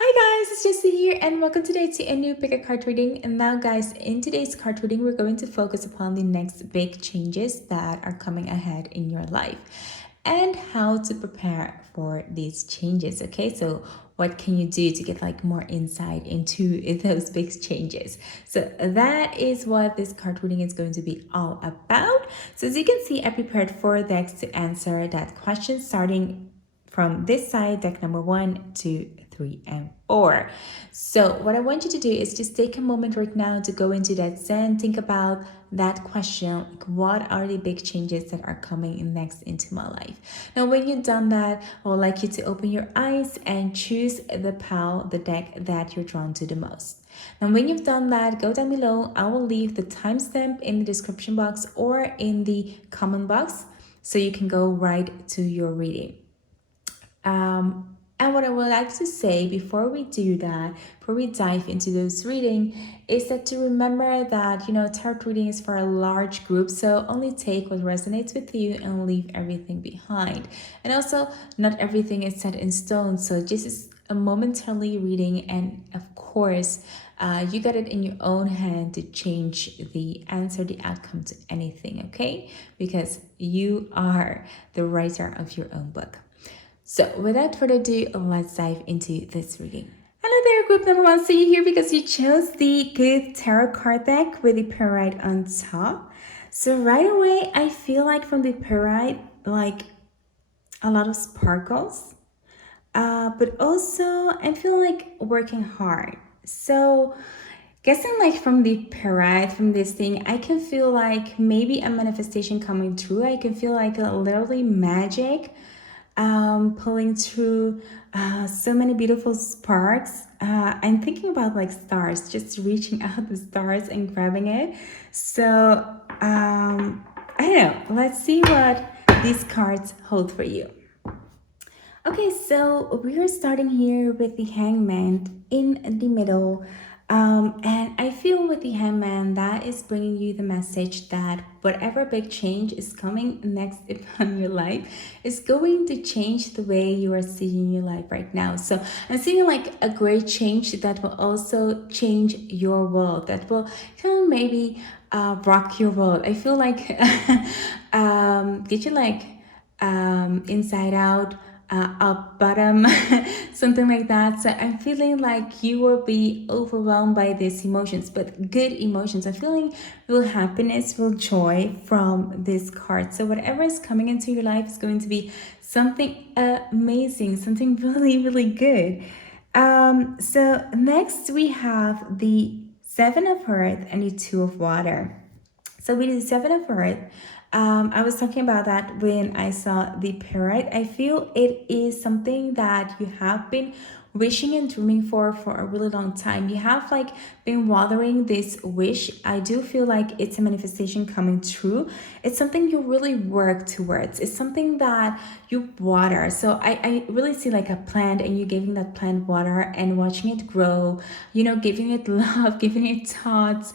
Hi guys, it's Jessy here and welcome today to a new pick a card reading. And now guys, in today's card reading, we're going to focus upon the next big changes that are coming ahead in your life and how to prepare for these changes. Okay, so what can you do to get like more insight into those big changes? So that is what this card reading is going to be all about. So as you can see, I prepared 4 decks to answer that question, starting from this side, deck number 1, 2, 3, and 4. So what I want you to do is just take a moment right now to go into that zen, think about that question, like what are the big changes that are coming in next into my life. Now when you've done that, I would like you to open your eyes and choose the deck that you're drawn to the most. Now when you've done that, go down below. I will leave the timestamp in the description box or in the comment box so you can go right to your reading. And what I would like to say before we do that, before we dive into those reading, is that to remember that, tarot reading is for a large group. So only take what resonates with you and leave everything behind. And also, not everything is set in stone. So this is a momentarily reading. And of course, you got it in your own hand to change the answer, the outcome to anything, okay? Because you are the writer of your own book. So without further ado, let's dive into this reading. Hello there, group number 1. So you're here because you chose the Good Tarot card deck with the Pyrite on top. So right away, I feel like from the Pyrite, like a lot of sparkles. But also, I feel like working hard. So guessing like from the Pyrite, from this thing, I can feel like maybe a manifestation coming through. I can feel like literally magic pulling through so many beautiful sparks. I'm thinking about like stars, just reaching out the stars and grabbing it. So I don't know. Let's see what these cards hold for you. Okay, so we are starting here with the Hangman in the middle. And I feel with the Hangman, that is bringing you the message that whatever big change is coming next upon your life is going to change the way you are seeing your life right now. So I'm seeing like a great change that will also change your world, that will kind of maybe rock your world. I feel like get you like inside out, up bottom, something like that. So I'm feeling like you will be overwhelmed by these emotions, but good emotions. I'm feeling real happiness, real joy from this card. So whatever is coming into your life is going to be something amazing, something really, really good. So next we have the Seven of Earth and the Two of Water. So with the Seven of Earth, I was talking about that when I saw the Pyrite. I feel it is something that you have been wishing and dreaming for a really long time. You have like been watering this wish. I do feel like it's a manifestation coming true. It's something you really work towards. It's something that you water. So I really see like a plant and you giving that plant water and watching it grow, giving it love, giving it thoughts,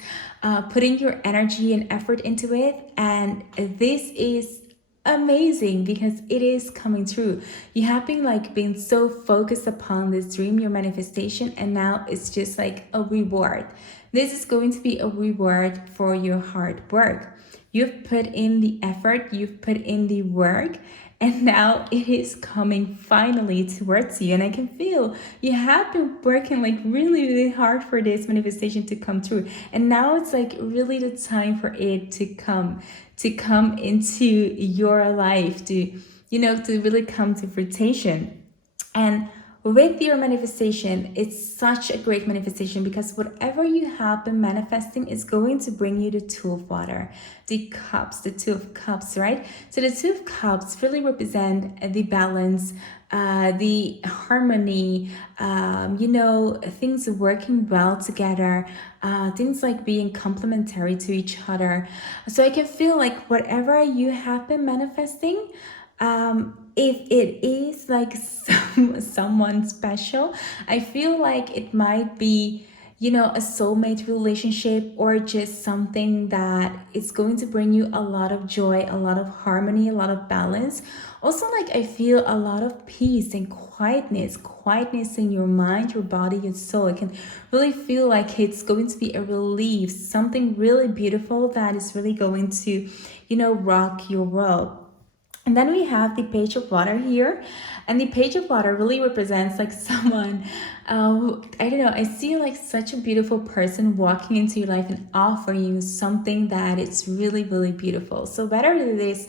putting your energy and effort into it. And this is amazing because it is coming true. You have been like being so focused upon this dream, your manifestation, and now it's just like a reward. This is going to be a reward for your hard work. You've put in the effort, you've put in the work, and now it is coming finally towards you. And I can feel you have been working like really, really hard for this manifestation to come true. And now it's like really the time for it to come into your life, to really come to fruition. And with your manifestation, it's such a great manifestation because whatever you have been manifesting is going to bring you the Two of Water, the cups, the Two of Cups, right? So the Two of Cups really represent the balance, the harmony, things working well together, things like being complementary to each other. So I can feel like whatever you have been manifesting, if it is like someone special, I feel like it might be, a soulmate relationship or just something that is going to bring you a lot of joy, a lot of harmony, a lot of balance. Also, like I feel a lot of peace and quiet quietness in your mind, your body, your soul. It can really feel like it's going to be a relief, something really beautiful that is really going to, rock your world. And then we have the page of water here. And the page of water really represents like someone, I don't know, I see like such a beautiful person walking into your life and offering you something that it's really, really beautiful. So whether this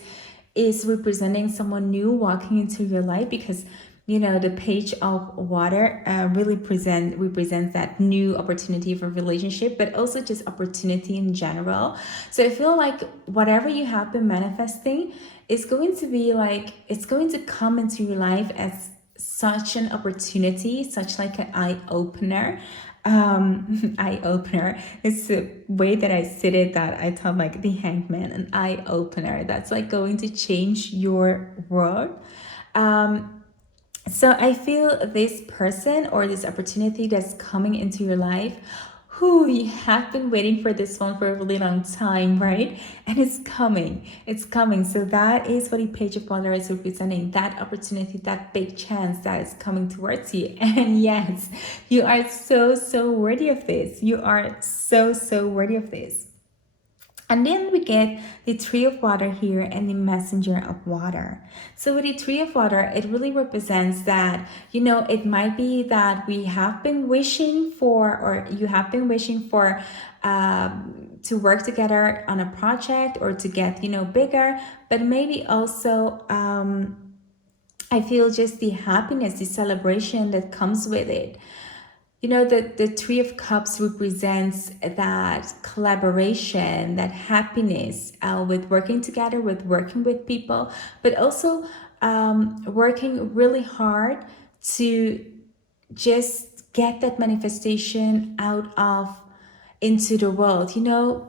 is representing someone new walking into your life, because the page of water really represents that new opportunity for relationship, but also just opportunity in general. So I feel like whatever you have been manifesting is going to be like, it's going to come into your life as such an opportunity, such like an eye-opener. Eye-opener. It's the way that I said it that I thought like the hangman, an eye-opener. That's like going to change your world. So I feel this person or this opportunity that's coming into your life, who you have been waiting for this one for a really long time, right? And it's coming. It's coming. So that is what the page of water is representing, that opportunity, that big chance that is coming towards you. And yes, you are so, so worthy of this. You are so, so worthy of this. And then we get the tree of water here and the messenger of water. So with the tree of water, it really represents that, it might be that we have been wishing for, or you have been wishing for, to work together on a project or to get, bigger, but maybe also, I feel just the happiness, the celebration that comes with it. The Three of Cups represents that collaboration, that happiness with working together, with working with people, but also working really hard to just get that manifestation out of into the world,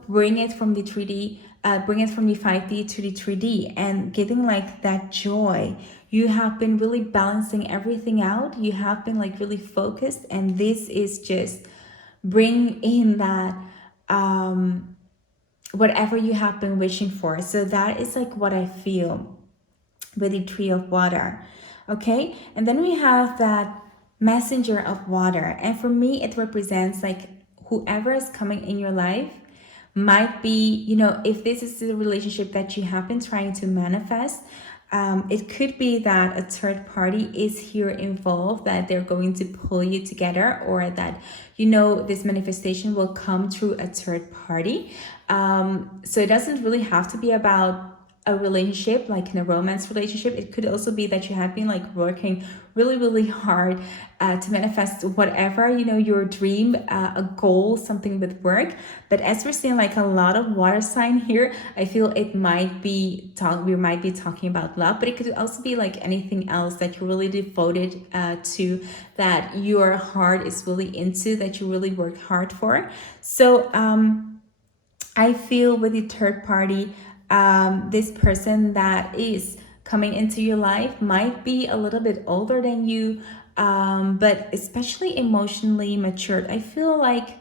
bring it from the 3D, bring it from the 5D to the 3D and getting like that joy. You have been really balancing everything out. You have been like really focused, and this is just bring in that whatever you have been wishing for. So that is like what I feel with the tree of water. Okay, and then we have that messenger of water, and for me it represents like whoever is coming in your life might be, if this is the relationship that you have been trying to manifest, it could be that a third party is here involved, that they're going to pull you together, or that, this manifestation will come through a third party. So it doesn't really have to be about a relationship, like in a romance relationship. It could also be that you have been like working really, really hard to manifest whatever, your dream, a goal, something with work. But as we're seeing like a lot of water sign here, I feel it might be we might be talking about love, but it could also be like anything else that you're really devoted to, that your heart is really into, that you really work hard for. So I feel with the third party, this person that is coming into your life might be a little bit older than you, but especially emotionally matured. I feel like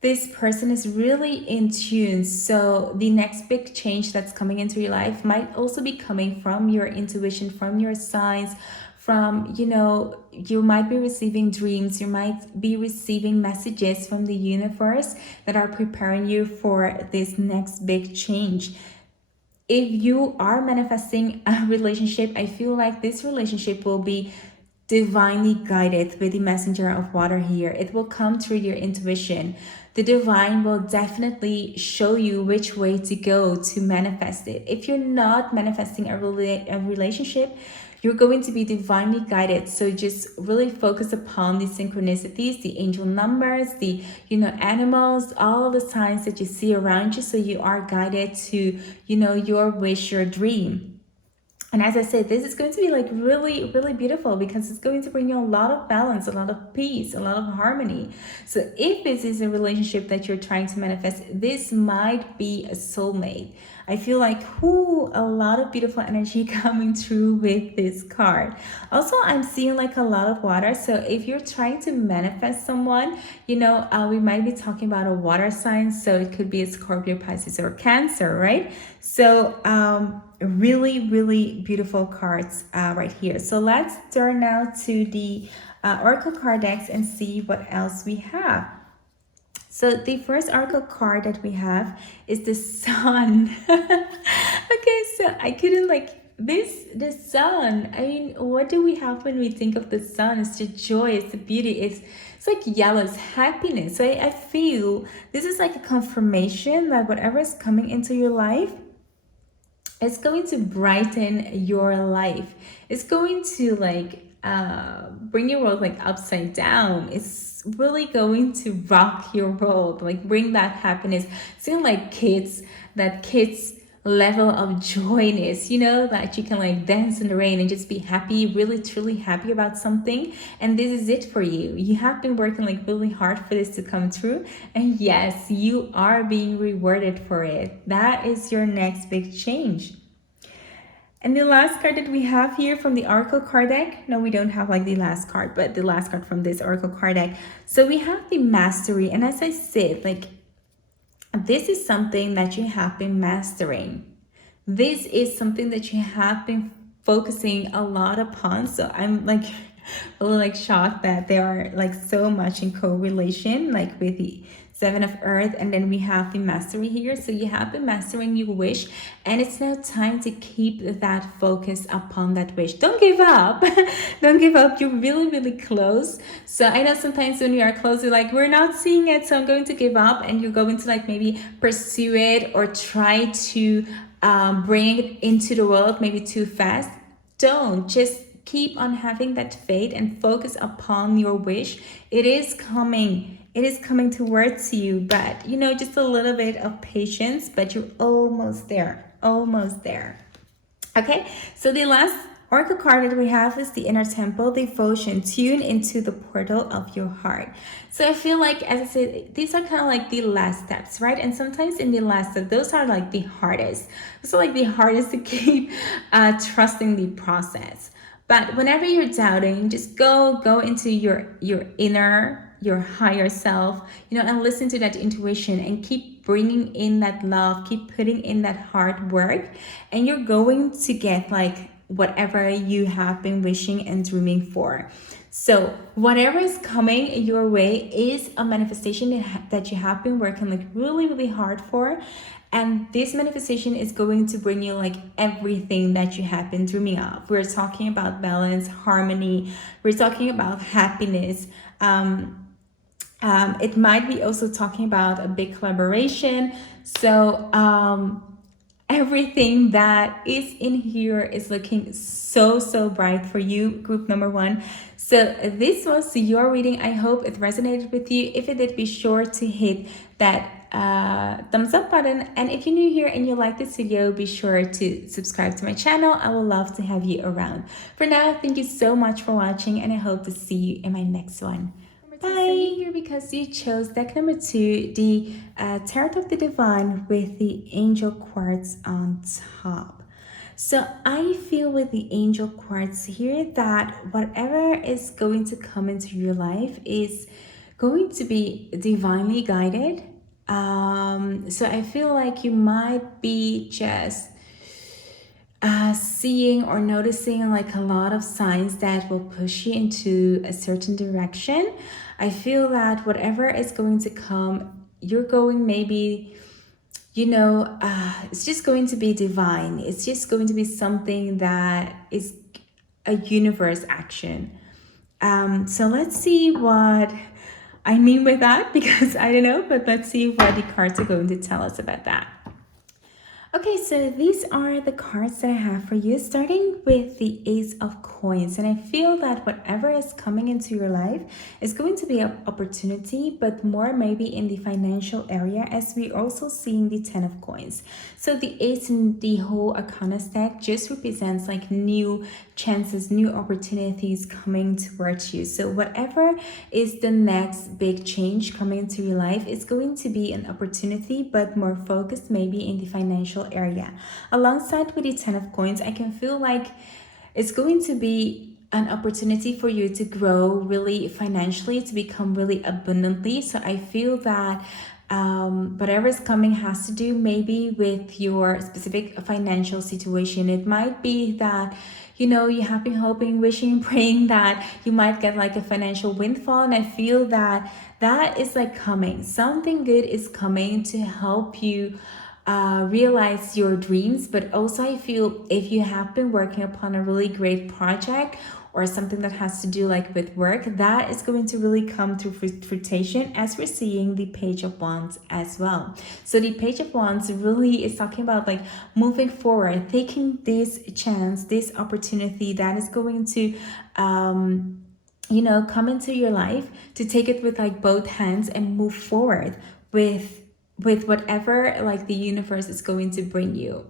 this person is really in tune. So the next big change that's coming into your life might also be coming from your intuition, from your signs, from, you might be receiving dreams, you might be receiving messages from the universe that are preparing you for this next big change. If you are manifesting a relationship, I feel like this relationship will be divinely guided with the messenger of water here. It will come through your intuition. The divine will definitely show you which way to go to manifest it. If you're not manifesting a relationship, you're going to be divinely guided. So just really focus upon the synchronicities, the angel numbers, the animals, all the signs that you see around you, so you are guided to your wish, your dream. And as I said, this is going to be like really, really beautiful, because it's going to bring you a lot of balance, a lot of peace, a lot of harmony. So if this is a relationship that you're trying to manifest, this might be a soulmate. I feel like, whoo, a lot of beautiful energy coming through with this card. Also, I'm seeing like a lot of water. So if you're trying to manifest someone, we might be talking about a water sign. So it could be a Scorpio, Pisces, or Cancer, right? So really, really beautiful cards right here. So let's turn now to the Oracle card decks and see what else we have. So the first oracle card that we have is the sun. Okay, so I couldn't the sun. I mean, what do we have when we think of the sun? It's the joy, it's the beauty, it's like yellow, it's happiness. So I feel this is like a confirmation that whatever is coming into your life, it's going to brighten your life. It's going to bring your world like upside down. It's really going to rock your world, like bring that happiness. Seeing like kids level of joyness, that you can like dance in the rain and just be happy, really truly happy about something. And this is it for you. You have been working like really hard for this to come true, and yes, you are being rewarded for it. That is your next big change. And the last card that we have here from the Oracle card deck, no, we don't have like the last card, but the last card from this Oracle card deck. So we have the Mastery, and as I said, like, this is something that you have been mastering. This is something that you have been focusing a lot upon. So I'm like really like shocked that they are like so much in correlation, like with the Seven of Earth, and then we have the Mastery here. So you have been mastering your wish, and it's now time to keep that focus upon that wish. Don't give up. Don't give up. You're really, really close. So I know sometimes when you are close, you're like, we're not seeing it, so I'm going to give up, and you're going to like maybe pursue it or try to bring it into the world maybe too fast. Don't. Just keep on having that faith and focus upon your wish. It is coming. It is coming towards you, but just a little bit of patience, but you're almost there, almost there. Okay, so the last oracle card that we have is the Inner Temple Devotion. Tune into the portal of your heart. So I feel like, as I said, these are kind of like the last steps, right? And sometimes in the last step, those are like the hardest. So like the hardest to keep trusting the process. But whenever you're doubting, just go into your inner, your higher self, and listen to that intuition and keep bringing in that love, keep putting in that hard work, and you're going to get like whatever you have been wishing and dreaming for. So whatever is coming your way is a manifestation that you have been working like really, really hard for. And this manifestation is going to bring you like everything that you have been dreaming of. We're talking about balance, harmony. We're talking about happiness. It might be also talking about a big collaboration. So everything that is in here is looking so bright for you, group number 1. So this was your reading. I hope it resonated with you. If it did, be sure to hit that thumbs up button, and if you're new here and you like this video, be sure to subscribe to my channel. I would love to have you around. For now, thank you so much for watching, and I hope to see you in my next one. Bye. So you're here because you chose deck number 2, the Tarot of the Divine with the Angel Quartz on top. So I feel with the Angel Quartz here that whatever is going to come into your life is going to be divinely guided. So I feel like you might be just seeing or noticing like a lot of signs that will push you into a certain direction. I feel that whatever is going to come, you're going maybe, it's just going to be divine. It's just going to be something that is a universe action. So let's see what I mean with that, because I don't know, but let's see what the cards are going to tell us about that. Okay, so these are the cards that I have for you, starting with the Ace of Coins. And I feel that whatever is coming into your life is going to be an opportunity, but more maybe in the financial area, as we also seeing the 10 of Coins. So the Ace in the whole Arcana stack just represents like new chances, new opportunities coming towards you. So whatever is the next big change coming into your life, it's going to be an opportunity, but more focused maybe in the financial area. Alongside with the 10 of coins, I can feel like it's going to be an opportunity for you to grow really financially, to become really abundantly. So I feel that whatever is coming has to do maybe with your specific financial situation. It might be that you have been hoping, wishing, praying that you might get like a financial windfall, and I feel that that is like coming. Something good is coming to help you realize your dreams. But also I feel if you have been working upon a really great project or something that has to do like with work, that is going to really come to fruition, as we're seeing the Page of Wands as well. So the Page of Wands really is talking about like moving forward, taking this chance, this opportunity that is going to come into your life, to take it with like both hands and move forward with whatever like the universe is going to bring you.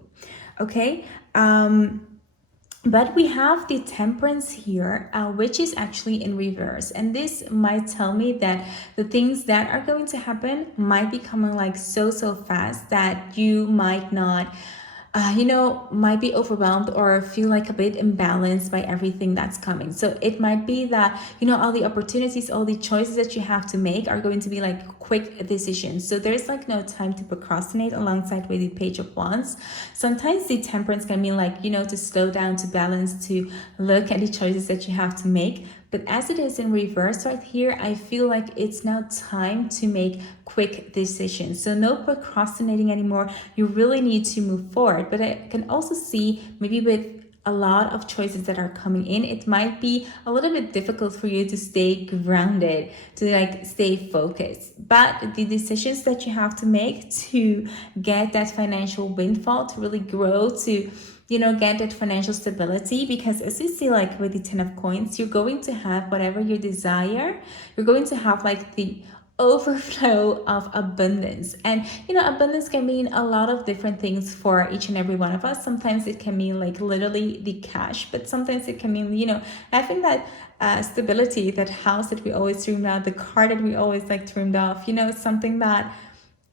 Okay. But we have the Temperance here, which is actually in reverse. And this might tell me that the things that are going to happen might be coming like so fast that you might not might be overwhelmed or feel like a bit imbalanced by everything that's coming. So it might be that, all the opportunities, all the choices that you have to make are going to be like quick decisions. So there's like no time to procrastinate alongside with the Page of Wands. Sometimes the Temperance can mean like, to slow down, to balance, to look at the choices that you have to make. But as it is in reverse right here, I feel like it's now time to make quick decisions. So no procrastinating anymore. You really need to move forward. But I can also see maybe with a lot of choices that are coming in, it might be a little bit difficult for you to stay grounded, to like stay focused. But the decisions that you have to make to get that financial windfall, to really grow, to get that financial stability, because as you see like with the 10 of coins, you're going to have whatever you desire. You're going to have like the overflow of abundance. And abundance can mean a lot of different things for each and every one of us. Sometimes it can mean like literally the cash, but sometimes it can mean having that stability, that house that we always dreamed of, the car that we always like dreamed of, something that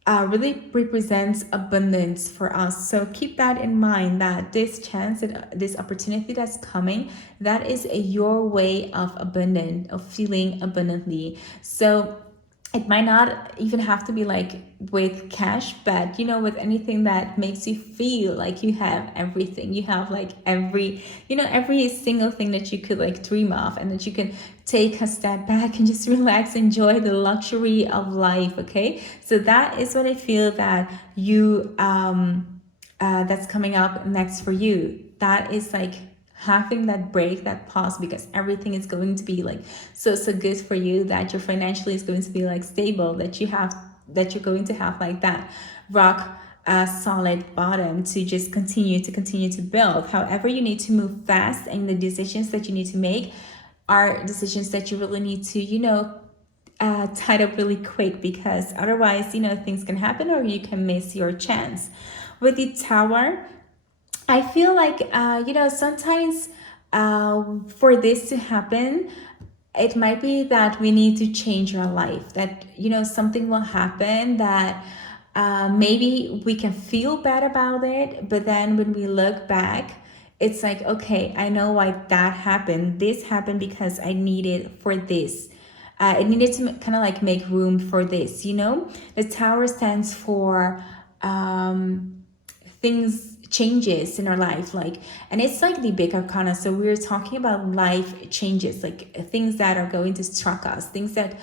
really represents abundance for us. So keep that in mind, that this chance, this opportunity that's coming, that is your way of abundant, of feeling abundantly. So it might not even have to be like with cash, but with anything that makes you feel like you have everything. You have like every single thing that you could like dream of, and that you can take a step back and just relax, enjoy the luxury of life. Okay, so that is what I feel that you that's coming up next for you. That is like having that break, that pause, because everything is going to be like so good for you, that your financially is going to be like stable, that you're going to have like that rock solid bottom to just continue to build. However, you need to move fast, and the decisions that you need to make are decisions that you really need to tied up really quick, because otherwise things can happen or you can miss your chance. With the Tower, I feel like, sometimes for this to happen, it might be that we need to change our life, that, something will happen that maybe we can feel bad about it. But then when we look back, it's like, okay, I know why that happened. This happened because I needed for this. It needed to kind of like make room for this, The Tower stands for things, changes in our life, and it's like the big arcana. So we're talking about life changes, like things that are going to struck us, things that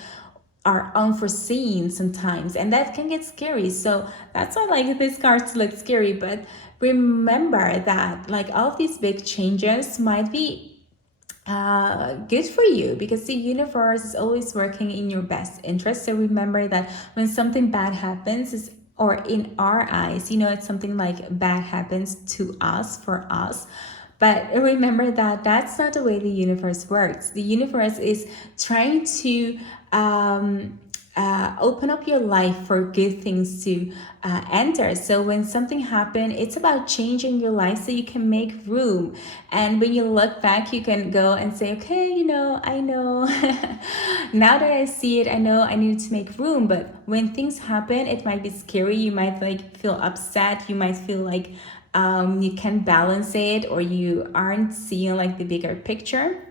are unforeseen sometimes, and that can get scary. So that's why like these cards look scary. But remember that like all of these big changes might be good for you, because the universe is always working in your best interest. So remember that when something bad happens, or in our eyes, it's something like bad happens to us, for us. But remember that that's not the way the universe works. The universe is trying to open up your life for good things to enter. So when something happens, it's about changing your life so you can make room. And when you look back, you can go and say, okay, I know now that I see it, I know I need to make room. But when things happen, it might be scary. You might like feel upset. You might feel like you can't balance it, or you aren't seeing like the bigger picture.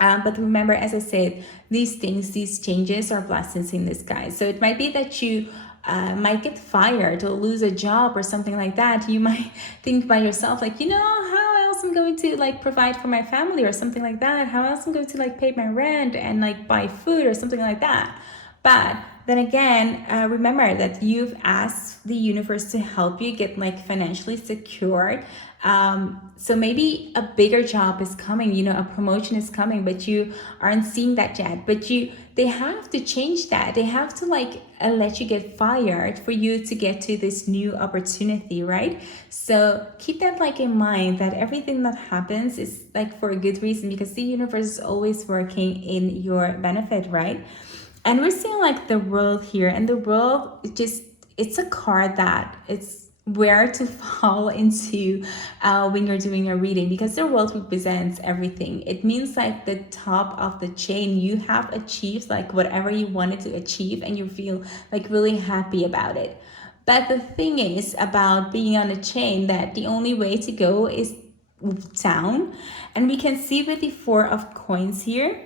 But remember, as I said, these things, these changes are blessings in disguise. So it might be that you might get fired or lose a job or something like that. You might think by yourself, like, how else I'm going to like provide for my family or something like that? How else I'm going to like pay my rent and like buy food or something like that? But then again, remember that you've asked the universe to help you get like financially secured. So maybe a bigger job is coming, a promotion is coming, but you aren't seeing that yet. But they have to change that. They have to like let you get fired for you to get to this new opportunity, right? So keep that like in mind, that everything that happens is like for a good reason, because the universe is always working in your benefit, right? And we're seeing like the world here, and the world it's a card that it's where to fall into when you're doing a reading, because the world represents everything. It means like the top of the chain. You have achieved like whatever you wanted to achieve, and you feel like really happy about it. But the thing is about being on a chain, that the only way to go is down. And we can see with the Four of Coins here,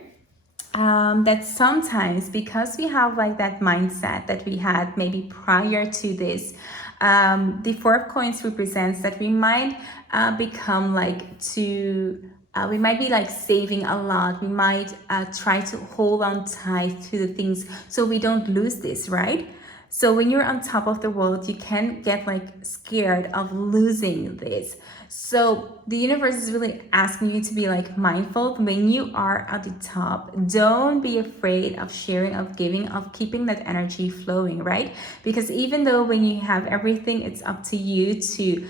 that sometimes, because we have like that mindset that we had maybe prior to this, the Four of Coins represents that we might become like we might be like saving a lot. We might try to hold on tight to the things so we don't lose this, right? So when you're on top of the world, you can get like scared of losing this. So the universe is really asking you to be like mindful when you are at the top. Don't be afraid of sharing, of giving, of keeping that energy flowing, right? Because even though when you have everything, it's up to you to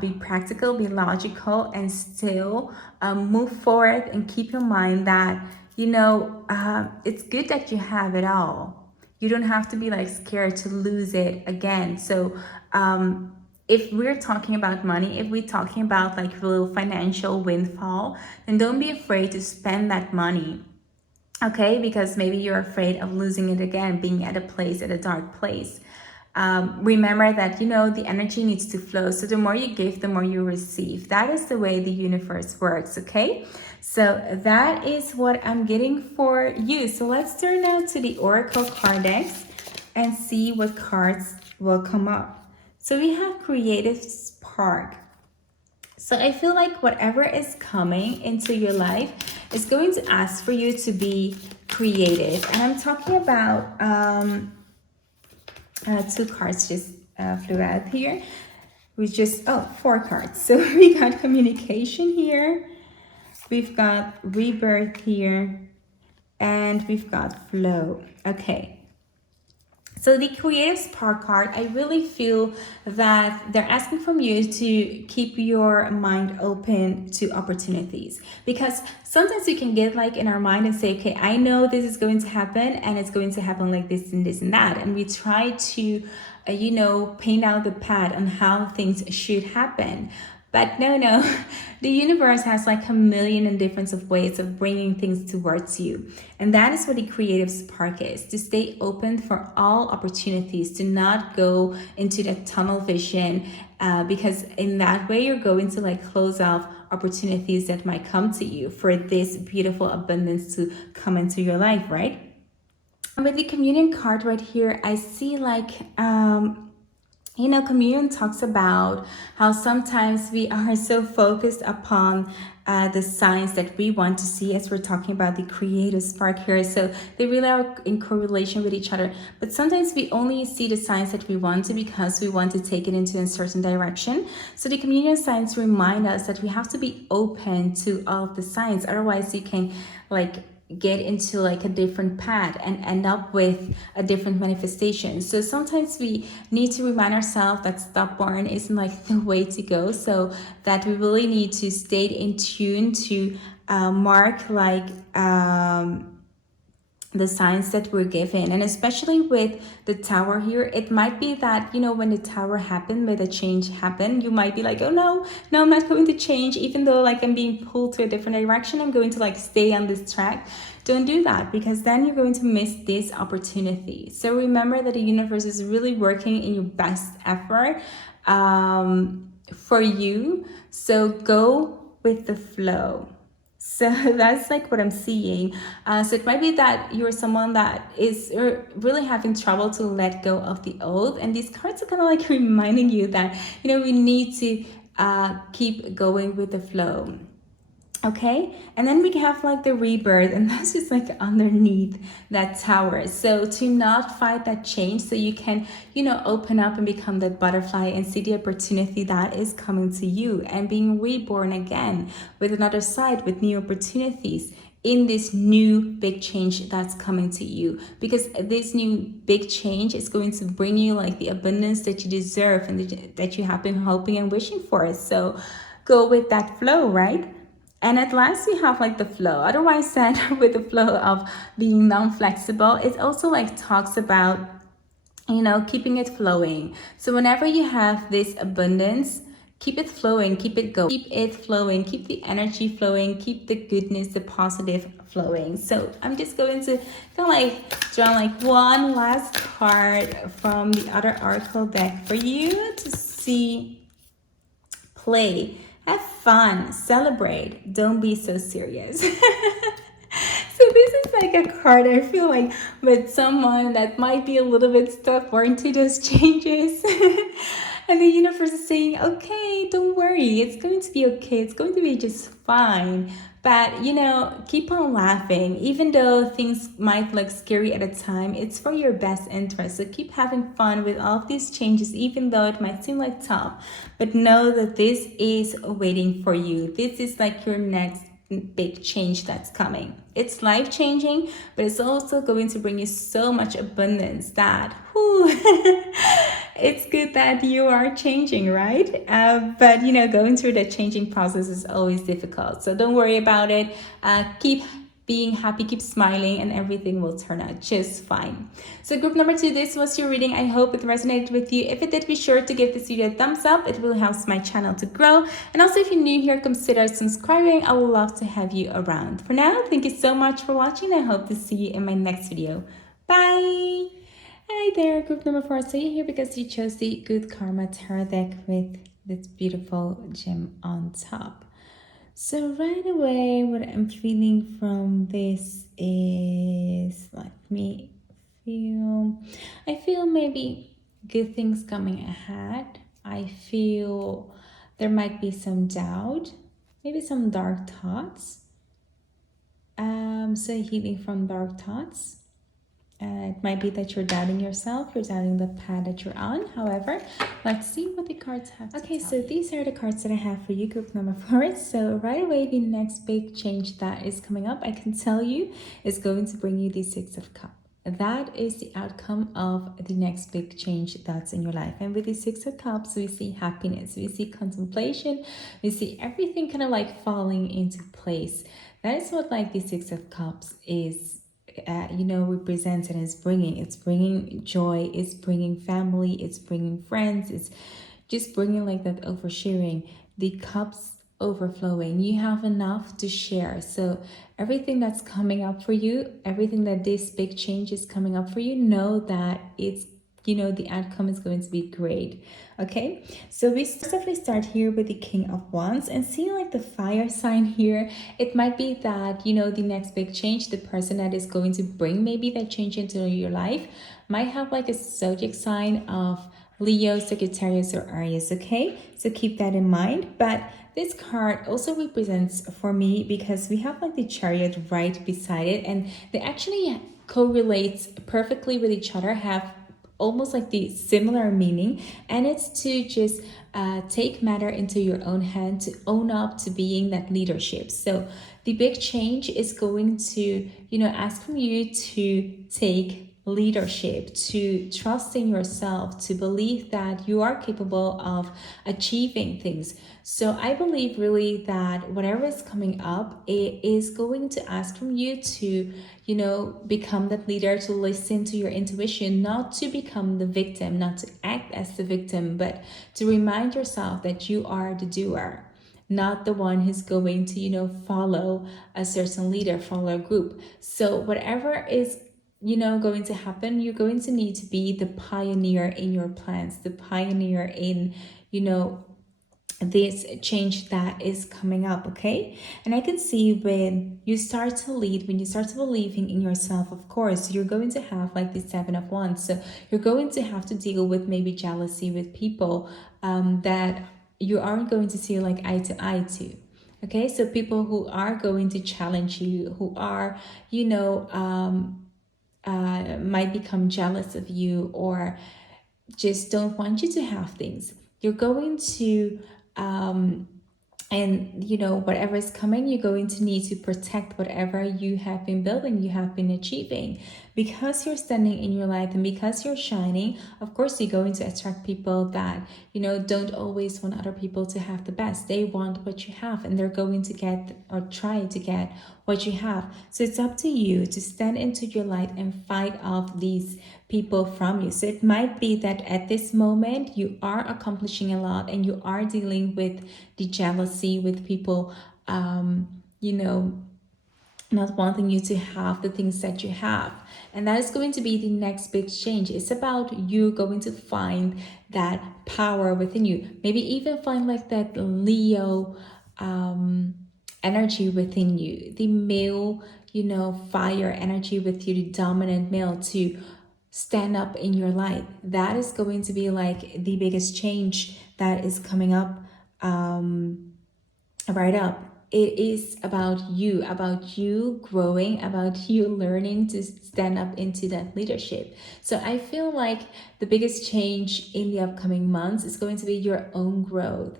be practical, be logical, and still move forward, and keep your mind that, it's good that you have it all. You don't have to be like scared to lose it again. So if we're talking about money, if we're talking about like real financial windfall, then don't be afraid to spend that money. Okay, because maybe you're afraid of losing it again, being at a dark place. Remember that, the energy needs to flow. So the more you give, the more you receive. That is the way the universe works, okay? So that is what I'm getting for you. So let's turn now to the Oracle card decks and see what cards will come up. So we have Creative Spark. So I feel like whatever is coming into your life is going to ask for you to be creative. And I'm talking about two cards just flew out here. We just, four cards. So we got communication here. We've got rebirth here. And we've got flow. Okay. So the Creative Spark card, I really feel that they're asking from you to keep your mind open to opportunities, because sometimes we can get like in our mind and say, okay, I know this is going to happen, and it's going to happen like this and this and that. And we try to, paint out the path on how things should happen. But no, the universe has like a million and different of ways of bringing things towards you. And that is what the Creative Spark is, to stay open for all opportunities, to not go into that tunnel vision, because in that way you're going to like close off opportunities that might come to you for this beautiful abundance to come into your life, right? And with the Communion card right here, I see like, Communion talks about how sometimes we are so focused upon the signs that we want to see, as we're talking about the Creative Spark here. So they really are in correlation with each other. But sometimes we only see the signs that we want to because we want to take it into a certain direction. So the Communion signs remind us that we have to be open to all of the signs. Otherwise, you can like get into like a different path and end up with a different manifestation. So sometimes we need to remind ourselves that stubborn isn't like the way to go, so that we really need to stay in tune to mark like the signs that we're given. And especially with the tower here, it might be that, you know, when the tower happened, when the change happened, you might be like, oh no, I'm not going to change, even though like I'm being pulled to a different direction, I'm going to like stay on this track. Don't do that, because then you're going to miss this opportunity. So remember that the universe is really working in your best effort for you. So go with the flow. So that's like what I'm seeing. So it might be that you're someone that is really having trouble to let go of the old. And these cards are kind of like reminding you that, you know, we need to keep going with the flow. Okay, and then we have like the rebirth, and that's just like underneath that tower. So to not fight that change, so you can, you know, open up and become that butterfly and see the opportunity that is coming to you, and being reborn again with another side, with new opportunities in this new big change that's coming to you. Because this new big change is going to bring you like the abundance that you deserve and that you have been hoping and wishing for. So go with that flow, right? And at last we have like the flow, otherwise said with the flow of being non-flexible. It also like talks about, you know, keeping it flowing. So whenever you have this abundance, keep it flowing, keep it going, keep it flowing, keep the energy flowing, keep the goodness, the positive flowing. So I'm just going to kind of like draw like one last card from the other oracle deck for you to see. Play, have fun, celebrate, don't be so serious. So this is like a card I feel like with someone that might be a little bit stuck into those changes. And the universe is saying, okay, don't worry, it's going to be okay, it's going to be just fine. But, you know, keep on laughing. Even though things might look scary at a time, it's for your best interest. So keep having fun with all of these changes, even though it might seem like tough. But know that this is waiting for you. This is like your next big change that's coming. It's life changing, but it's also going to bring you so much abundance that it's good that you are changing, right? But you know, going through the changing process is always difficult. So don't worry about it. Keep being happy, keep smiling, and everything will turn out just fine. So group number 2, this was your reading. I hope it resonated with you. If it did, be sure to give this video a thumbs up. It really helps my channel to grow. And also, if you're new here, consider subscribing. I would love to have you around. For now, thank you so much for watching. I hope to see you in my next video. Bye! Hi there, group number 4. So you're here because you chose the Good Karma Tarot deck with this beautiful gem on top. So right away, what I'm feeling from this is, let me feel, I feel maybe good things coming ahead. I feel there might be some doubt, maybe some dark thoughts. So healing from dark thoughts. It might be that you're doubting yourself, you're doubting the path that you're on. However, let's see what the cards have to tell you. These are the cards that I have for you, group number 4. So right away, the next big change that is coming up, I can tell you, is going to bring you the 6 of Cups. That is the outcome of the next big change that's in your life. And with the 6 of Cups, we see happiness, we see contemplation, we see everything kind of like falling into place. That is what like the 6 of Cups is. You know, represents and is bringing. It's bringing joy, it's bringing family, it's bringing friends, it's just bringing like that oversharing, the cups overflowing. You have enough to share. So everything that's coming up for you, everything that this big change is coming up for you, know that it's, you know, the outcome is going to be great. Okay, so we definitely start here with the King of Wands and see like the fire sign here. It might be that, you know, the next big change, the person that is going to bring maybe that change into your life might have like a zodiac sign of Leo, Sagittarius, or Aries. Okay, so keep that in mind. But this card also represents for me, because we have like the Chariot right beside it, and they actually correlate perfectly with each other, have almost like the similar meaning, and it's to just take matter into your own hand, to own up to being that leadership. So the big change is going to, you know, ask from you to take leadership, to trust in yourself, to believe that you are capable of achieving things. So I believe really that whatever is coming up, it is going to ask from you to, become that leader, to listen to your intuition, not to become the victim, not to act as the victim, but to remind yourself that you are the doer, not the one who's going to, follow a certain leader, follow a group. So whatever is, going to happen, you're going to need to be the pioneer in your plans, the pioneer in, this change that is coming up. Okay, and I can see when you start to lead, when you start to believing in yourself, of course you're going to have like the 7 of Wands, so you're going to have to deal with maybe jealousy with people that you aren't going to see like eye to eye to. Okay, so people who are going to challenge you, who are, might become jealous of you, or just don't want you to have things. You're going to and whatever is coming, you're going to need to protect whatever you have been building, you have been achieving, because you're standing in your light and because you're shining. Of course you're going to attract people that don't always want other people to have the best. They want what you have, and they're going to get or try to get what you have. So it's up to you to stand into your light and fight off these people from you. So it might be that at this moment you are accomplishing a lot and you are dealing with the jealousy, with people not wanting you to have the things that you have. And that is going to be the next big change. It's about you going to find that power within you. Maybe even find like that Leo energy within you, the male, fire energy with you, the dominant male, to stand up in your light. That is going to be like the biggest change that is coming up right up. It is about you growing, about you learning to stand up into that leadership. So I feel like the biggest change in the upcoming months is going to be your own growth.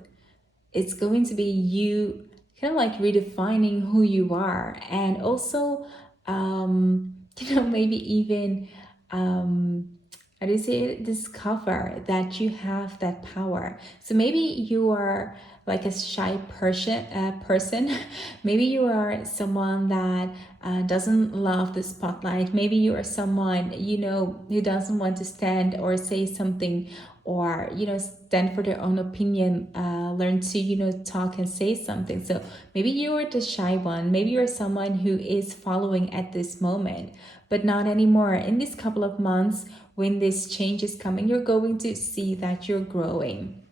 It's going to be you kind of like redefining who you are, and also maybe even how do you say it? Discover that you have that power. So maybe you are like a shy person. Maybe you are someone that doesn't love the spotlight. Maybe you are someone who doesn't want to stand or say something, or stand for their own opinion, learn to talk and say something. So maybe you are the shy one, maybe you're someone who is following at this moment, but not anymore. In this couple of months, when this change is coming, you're going to see that you're growing,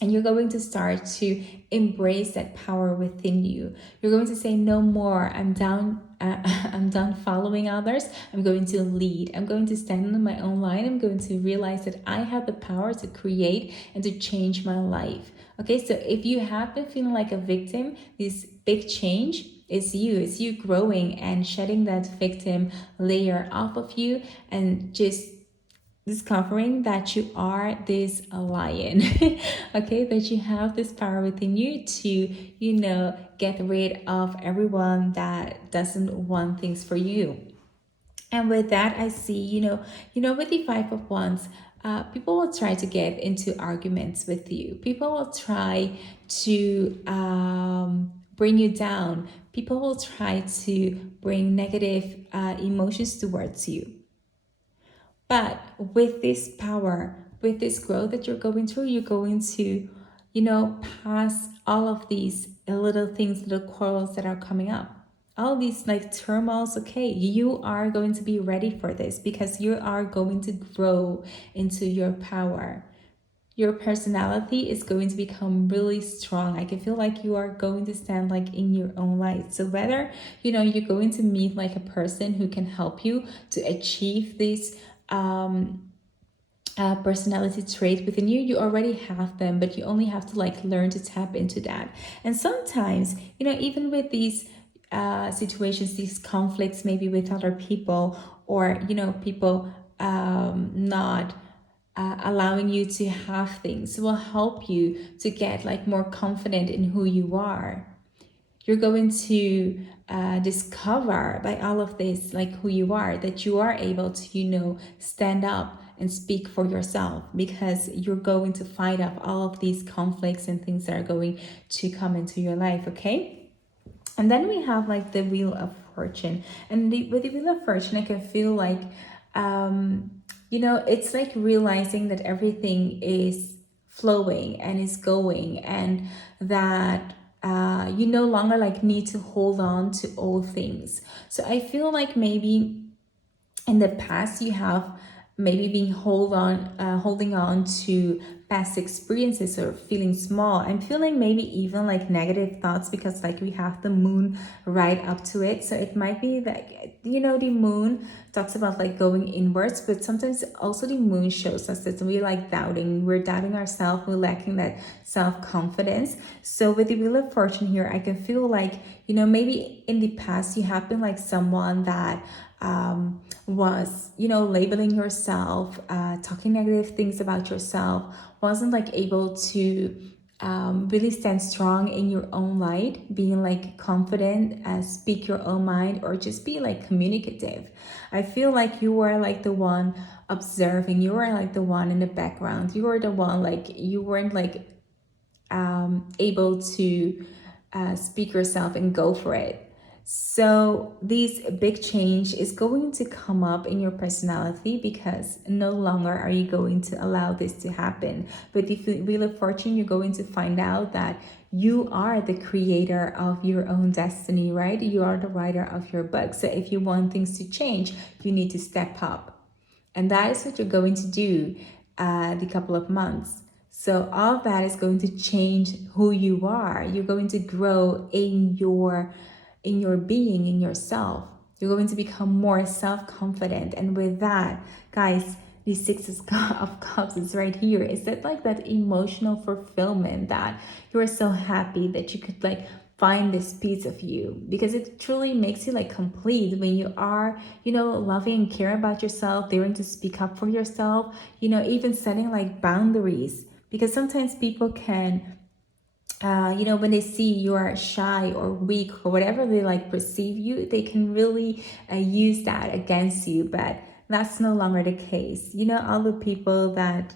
and you're going to start to embrace that power within you. You're going to say, no more, I'm down. I'm done following others. I'm going to lead. I'm going to stand on my own line. I'm going to realize that I have the power to create and to change my life. Okay, so if you have been feeling like a victim, this big change is you. It's you growing and shedding that victim layer off of you, and just discovering that you are this lion. Okay, that you have this power within you to get rid of everyone that doesn't want things for you. And with that, I see, with the 5 of Wands, people will try to get into arguments with you. People will try to bring you down. People will try to bring negative emotions towards you. But with this power, with this growth that you're going through, you're going to, pass all of these little things, little quarrels that are coming up. All these like turmoils, okay, you are going to be ready for this, because you are going to grow into your power. Your personality is going to become really strong. I can feel like you are going to stand like in your own light. So whether you're going to meet like a person who can help you to achieve this personality trait within you, you already have them, but you only have to like learn to tap into that. And sometimes even with these situations, these conflicts maybe with other people, or people not allowing you to have things, will help you to get like more confident in who you are. you're going to discover by all of this, like who you are, that you are able to, stand up and speak for yourself, because you're going to fight off all of these conflicts and things that are going to come into your life, okay? And then we have like the Wheel of Fortune. And with the Wheel of Fortune, I can feel like, it's like realizing that everything is flowing and is going, and that you no longer like need to hold on to old things. So I feel like maybe in the past you have maybe been holding on to past experiences or feeling small. I'm feeling maybe even like negative thoughts, because like we have the moon right up to it. So it might be that, the moon talks about like going inwards, but sometimes also the moon shows us that we're doubting ourselves, we're lacking that self-confidence. So with the Wheel of Fortune here, I can feel like, maybe in the past you have been like someone that was, labeling yourself, talking negative things about yourself, wasn't like able to really stand strong in your own light, being like confident, speak your own mind, or just be like communicative. I feel like you were like the one observing, you were like the one in the background, you were the one like you weren't like able to speak yourself and go for it. So this big change is going to come up in your personality, because no longer are you going to allow this to happen. But if you Wheel of Fortune, you're going to find out that you are the creator of your own destiny, right? You are the writer of your book. So if you want things to change, you need to step up. And that is what you're going to do the couple of months. So all of that is going to change who you are. You're going to grow in your being, in yourself. You're going to become more self-confident. And with that, guys, the Six of Cups is right here. Is that like that emotional fulfillment, that you are so happy that you could like find this piece of you, because it truly makes you like complete when you are, loving and care about yourself, daring to speak up for yourself, even setting like boundaries. Because sometimes people can when they see you are shy or weak or whatever they like perceive you, they can really use that against you. But that's no longer the case. All the people that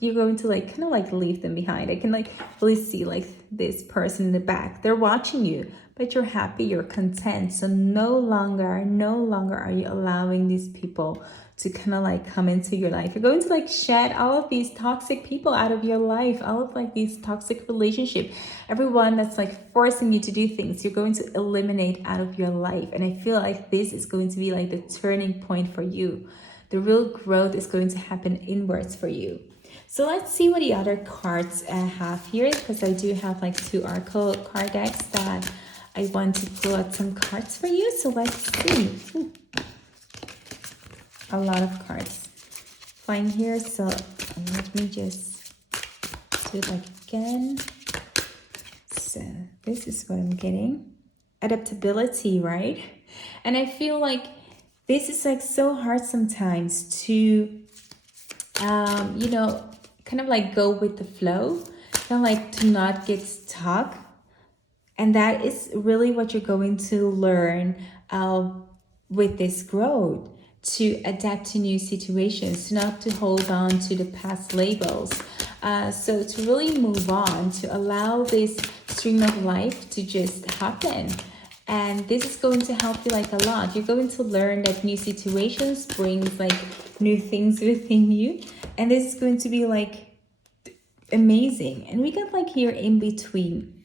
you're going to like kind of like leave them behind. I can like really see like this person in the back. They're watching you, but you're happy, you're content. So no longer are you allowing these people to kind of like come into your life. You're going to like shed all of these toxic people out of your life, all of like these toxic relationships, everyone that's like forcing you to do things, you're going to eliminate out of your life. And I feel like this is going to be like the turning point for you. The real growth is going to happen inwards for you. So let's see what the other cards have here, because I do have like 2 Oracle card decks that I want to pull out some cards for you. So let's see. A lot of cards flying here. So let me just do it like again. So this is what I'm getting. Adaptability, right? And I feel like this is like so hard sometimes to, kind of like go with the flow, kind of like to not get stuck. And that is really what you're going to learn with this growth, to adapt to new situations, not to hold on to the past labels. So to really move on, to allow this stream of life to just happen. And this is going to help you like a lot. You're going to learn that new situations brings like new things within you. And this is going to be like amazing. And we got like here in between.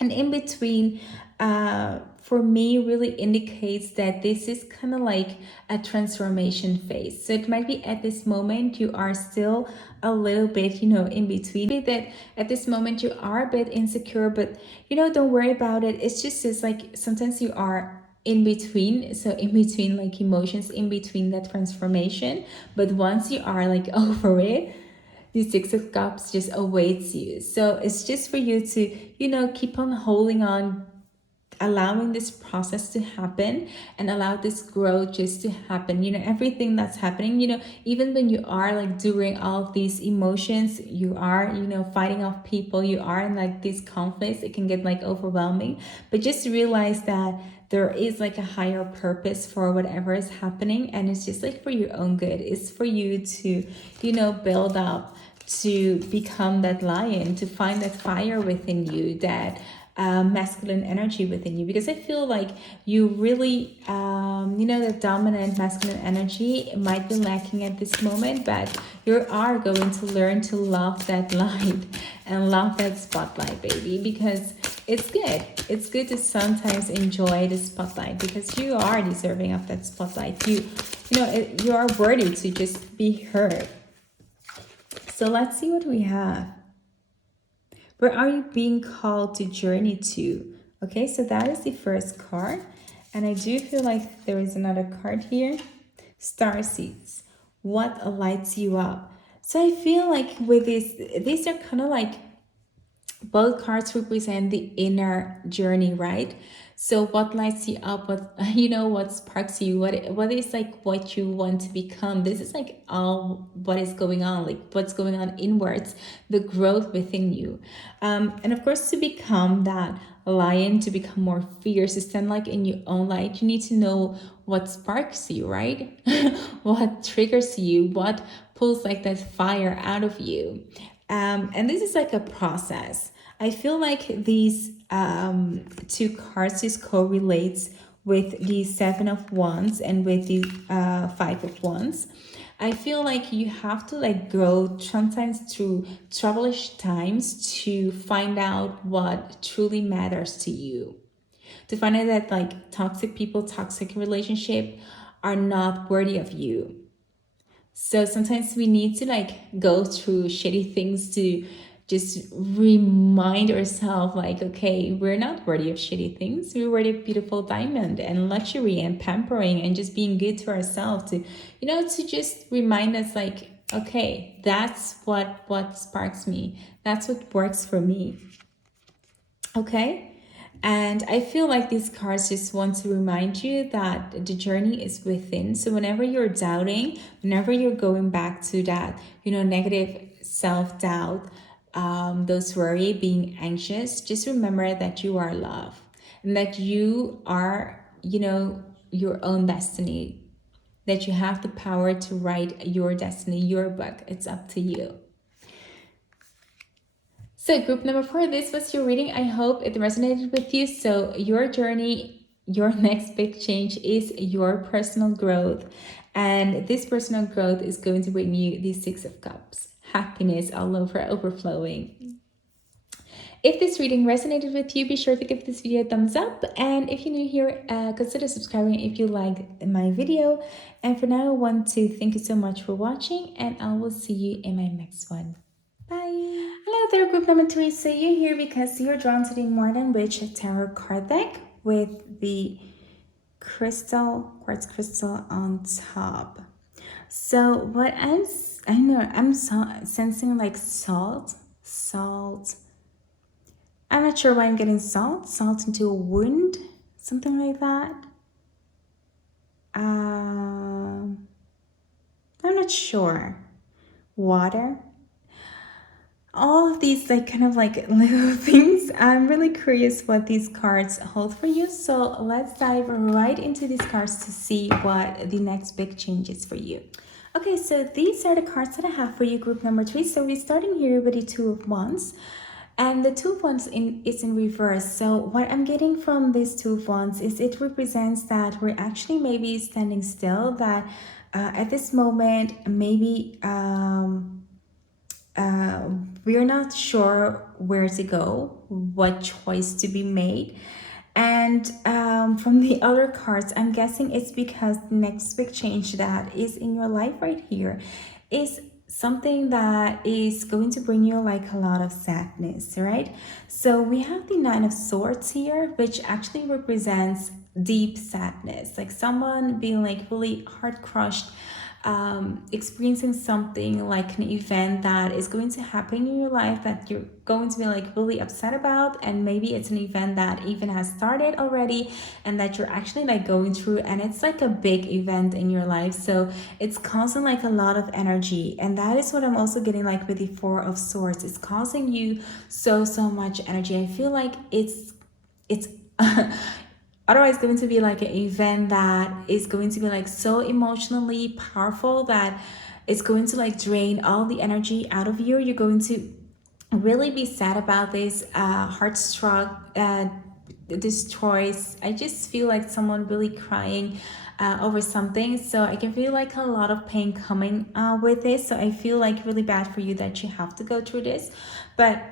And in between, for me, really indicates that this is kind of like a transformation phase. So it might be at this moment you are still a little bit, in between. That at this moment you are a bit insecure, but don't worry about it. It's just like sometimes you are in between. So in between like emotions, in between that transformation. But once you are like over it, the Six of Cups just awaits you. So it's just for you to, keep on holding on allowing this process to happen and allow this growth just to happen. Everything that's happening, even when you are like during all of these emotions, you are, fighting off people, you are in like these conflicts, it can get like overwhelming. But just realize that there is like a higher purpose for whatever is happening, and it's just like for your own good. It's for you to, build up, to become that lion, to find that fire within you, that masculine energy within you. Because I feel like you really, the dominant masculine energy might be lacking at this moment, but you are going to learn to love that light and love that spotlight, baby, because it's good. It's good to sometimes enjoy the spotlight, because you are deserving of that spotlight. You are worthy to just be heard. So let's see what we have. Where are you being called to journey to? Okay, so that is the first card. And I do feel like there is another card here. Star seeds. What lights you up? So I feel like with these are kind of like, both cards represent the inner journey, right? So what lights you up, what what sparks you, what is like what you want to become. This is like all what is going on, like what's going on inwards, the growth within you. And of course, to become that lion, to become more fierce, to stand like in your own light, you need to know what sparks you, right? What triggers you, what pulls like that fire out of you. And this is like a process. I feel like these two cards just correlates with the Seven of Wands and with the Five of Wands. I feel like you have to like go sometimes through troublish times to find out what truly matters to you. To find out that like toxic people, toxic relationship are not worthy of you. So sometimes we need to like go through shitty things to just remind ourselves like, okay, we're not worthy of shitty things. We're worthy of beautiful diamond and luxury and pampering and just being good to ourselves, to, to just remind us like, okay, that's what sparks me. That's what works for me. Okay. And I feel like these cards just want to remind you that the journey is within. So whenever you're doubting, whenever you're going back to that, negative self-doubt, those worry, being anxious, just remember that you are love and that you are, your own destiny, that you have the power to write your destiny, your book. It's up to you. So group number 4, this was your reading. I hope it resonated with you. So your journey, your next big change is your personal growth. And this personal growth is going to bring you the Six of Cups. Happiness all over, overflowing. If this reading resonated with you, be sure to give this video a thumbs up. And if you're new here, consider subscribing if you like my video. And for now, I want to thank you so much for watching, and I will see you in my next one. Bye. Hello there, group number 3. So you're here because you're drawn to the More Than Rich Tarot card deck with the quartz crystal on top. So what I'm sensing like salt. I'm not sure why I'm getting salt into a wound, something like that. I'm not sure. Water. All of these like kind of like little things. I'm really curious what these cards hold for you. So let's dive right into these cards to see what the next big change is for you. Okay, so these are the cards that I have for you, group number 3. So we're starting here with the Two of Wands. And the Two of Wands is in reverse. So what I'm getting from this Two of Wands is it represents that we're actually maybe standing still, that at this moment, maybe we're not sure where to go, what choice to be made. And from the other cards, I'm guessing it's because the next big change that is in your life right here is something that is going to bring you like a lot of sadness, right? So we have the Nine of Swords here, which actually represents deep sadness, like someone being like really heart crushed, experiencing something like an event that is going to happen in your life that you're going to be like really upset about, and maybe it's an event that even has started already and that you're actually like going through, and it's like a big event in your life, so it's causing like a lot of energy. And that is what I'm also getting like with the Four of Swords. It's causing you so much energy. I feel like it's otherwise going to be like an event that is going to be like so emotionally powerful that it's going to like drain all the energy out of you. You're going to really be sad about this, heart struck, destroys. I just feel like someone really crying over something, so I can feel like a lot of pain coming with this. So I feel like really bad for you that you have to go through this, but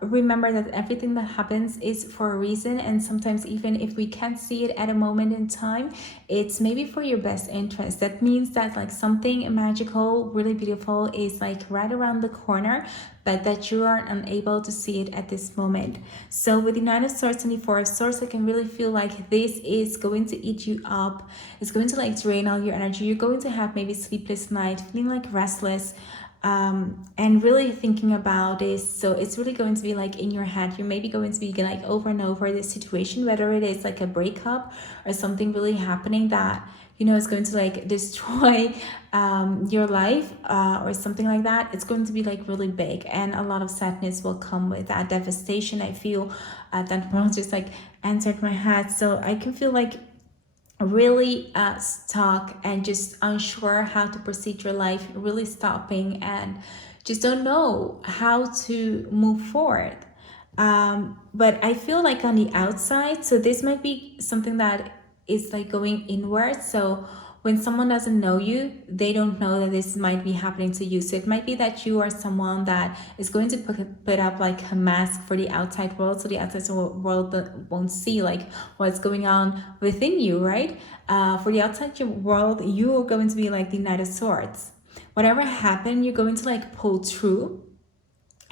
remember that everything that happens is for a reason, and sometimes even if we can't see it at a moment in time, it's maybe for your best interest. That means that like something magical, really beautiful is like right around the corner, but that you are unable to see it at this moment. So with the Nine of Swords and the Four of Swords, I can really feel like this is going to eat you up. It's going to like drain all your energy. You're going to have maybe sleepless night, feeling like restless, and really thinking about this. So it's really going to be like in your head. You're maybe going to be like over and over this situation, whether it is like a breakup or something really happening that is going to like destroy your life, or something like that. It's going to be like really big, and a lot of sadness will come with that devastation. I feel that world just like entered my head, so I can feel like really stuck and just unsure how to proceed your life, really stopping and just don't know how to move forward. But I feel like on the outside, so this might be something that is like going inward. So when someone doesn't know you, they don't know that this might be happening to you. So it might be that you are someone that is going to put up like a mask for the outside world, so the outside world won't see like what's going on within you, right? For the outside world, you are going to be like the Knight of Swords. Whatever happened, you're going to like pull through,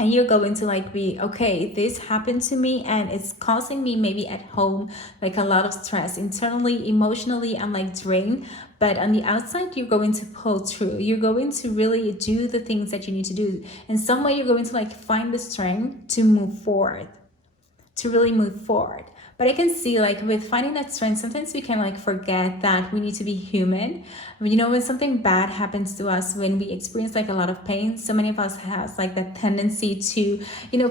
and you're going to like be okay, this happened to me and it's causing me maybe at home like a lot of stress internally, emotionally. I'm like drained, but on the outside you're going to pull through. You're going to really do the things that you need to do. In some way you're going to like find the strength to move forward, to really move forward. But I can see like with finding that strength, sometimes we can like forget that we need to be human. When something bad happens to us, when we experience like a lot of pain, so many of us has like that tendency to,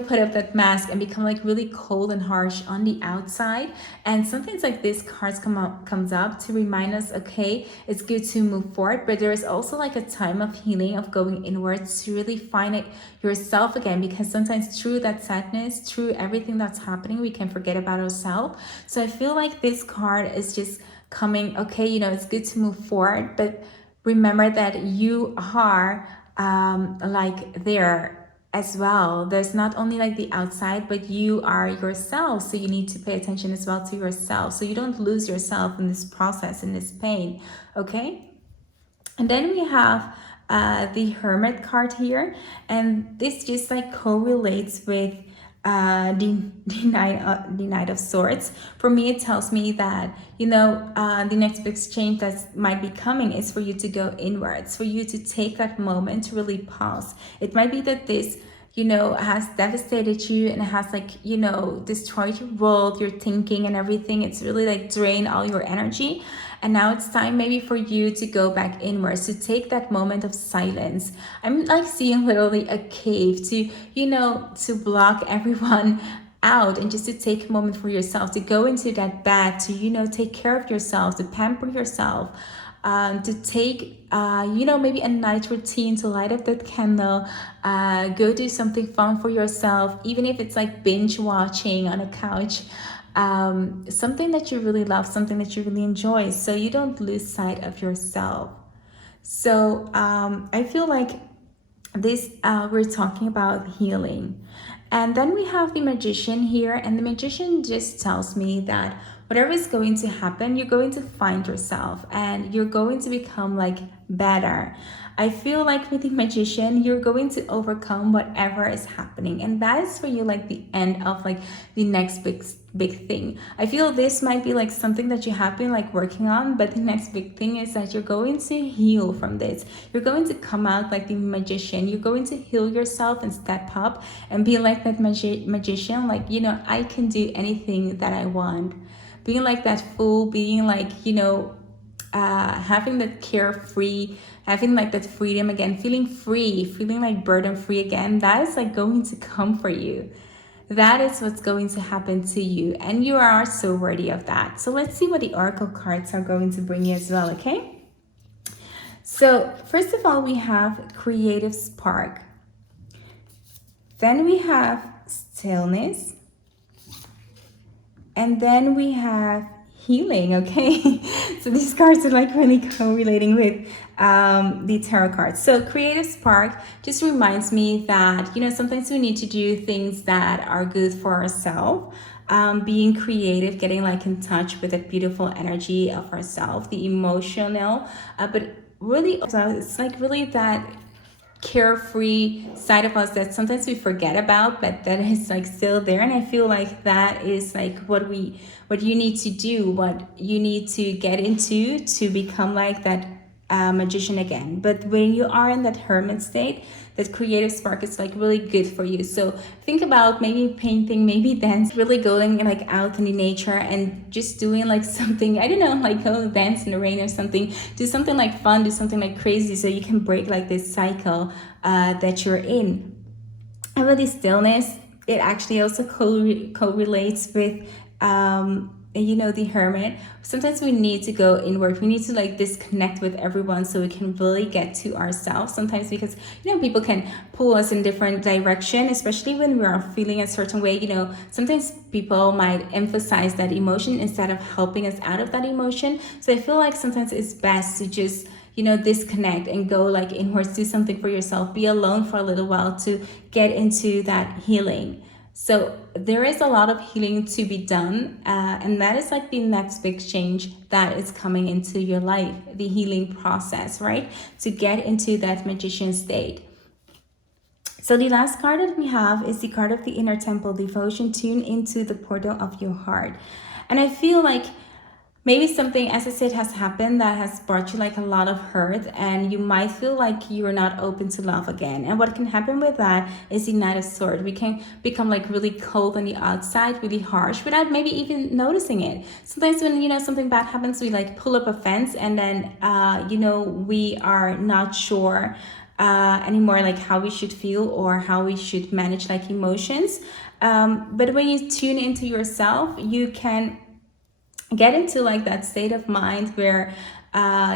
put up that mask and become like really cold and harsh on the outside. And sometimes like this cards comes up to remind us, okay, it's good to move forward, but there is also like a time of healing, of going inwards to really find it yourself again, because sometimes through that sadness, through everything that's happening, we can forget about ourselves. So I feel like this card is just coming, okay, it's good to move forward, but remember that you are like there as well. There's not only like the outside, but you are yourself, so you need to pay attention as well to yourself, so you don't lose yourself in this process, in this pain, okay? And then we have the Hermit card here, and this just like correlates with the Knight of Swords. For me, it tells me that the next big change that might be coming is for you to go inwards, for you to take that moment to really pause. It might be that this has devastated you and has like destroyed your world, your thinking and everything. It's really like drained all your energy, and now it's time maybe for you to go back inwards, to take that moment of silence. I'm like seeing literally a cave to to block everyone out, and just to take a moment for yourself, to go into that bed, to take care of yourself, to pamper yourself, to take maybe a night routine, to light up that candle, go do something fun for yourself, even if it's like binge watching on a couch, something that you really love, something that you really enjoy, so you don't lose sight of yourself. So I feel like this we're talking about healing. And then we have the Magician here, and the Magician just tells me that whatever is going to happen, you're going to find yourself and you're going to become like better. I feel like with the magician, you're going to overcome whatever is happening. And that is for you like the end of like the next big thing. I feel this might be like something that you have been like working on, but the next big thing is that you're going to heal from this. You're going to come out like the magician. You're going to heal yourself and step up and be like that magician. Like, you know, I can do anything that I want. Being like that fool, being like, you know, having that carefree, having like that freedom again, feeling free, feeling like burden free again, that is like going to come for you. That is what's going to happen to you, and you are so worthy of that. So let's see what the oracle cards are going to bring you as well, okay? So first of all, we have creative spark. Then we have stillness. And then we have healing, okay? So these cards are like really correlating with the tarot cards. So creative spark just reminds me that, you know, sometimes we need to do things that are good for ourselves. Being creative, getting like in touch with that beautiful energy of ourselves, the emotional, but really it's like really that carefree side of us that sometimes we forget about, but that is like still there. And I feel like that is like what you need to do, what you need to get into to become like that magician again. But when you are in that hermit state, that creative spark is like really good for you. So think about maybe painting, maybe dance, really going like out in the nature and just doing like something, I don't know, like go dance in the rain or something. Do something like fun, do something like crazy so you can break like this cycle that you're in. And with the stillness, it actually also correlates with you know, the hermit. Sometimes we need to go inward. We need to like disconnect with everyone so we can really get to ourselves. Sometimes because, you know, people can pull us in different direction, especially when we are feeling a certain way. You know, sometimes people might emphasize that emotion instead of helping us out of that emotion. So I feel like sometimes it's best to just, you know, disconnect and go like inwards, do something for yourself, be alone for a little while to get into that healing. So there is a lot of healing to be done, and that is like the next big change that is coming into your life, the healing process, right? To get into that magician state. So the last card that we have is the card of the inner temple devotion. Tune into the portal of your heart. And I feel like maybe something, as I said, has happened that has brought you like a lot of hurt, and you might feel like you're not open to love again. And what can happen with that is the Knight of Swords. We can become like really cold on the outside, really harsh, without maybe even noticing it. Sometimes when, you know, something bad happens, we like pull up a fence, and then, you know, we are not sure anymore like how we should feel or how we should manage like emotions. But when you tune into yourself, you can get into like that state of mind where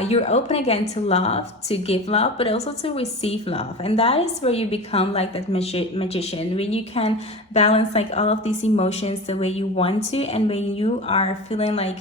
you're open again to love, to give love, but also to receive love. And that is where you become like that magician, when you can balance like all of these emotions the way you want to, and when you are feeling like,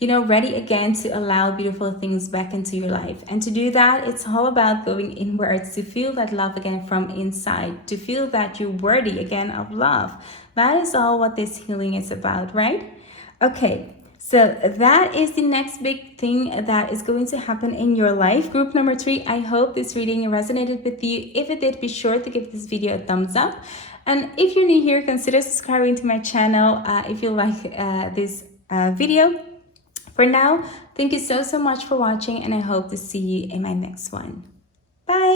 you know, ready again to allow beautiful things back into your life. And to do that, it's all about going inwards, to feel that love again from inside, to feel that you're worthy again of love. That is all what this healing is about, right? Okay. So that is the next big thing that is going to happen in your life. Group number 3, I hope this reading resonated with you. If it did, be sure to give this video a thumbs up. And if you're new here, consider subscribing to my channel if you like this video. For now, thank you so much for watching, and I hope to see you in my next one.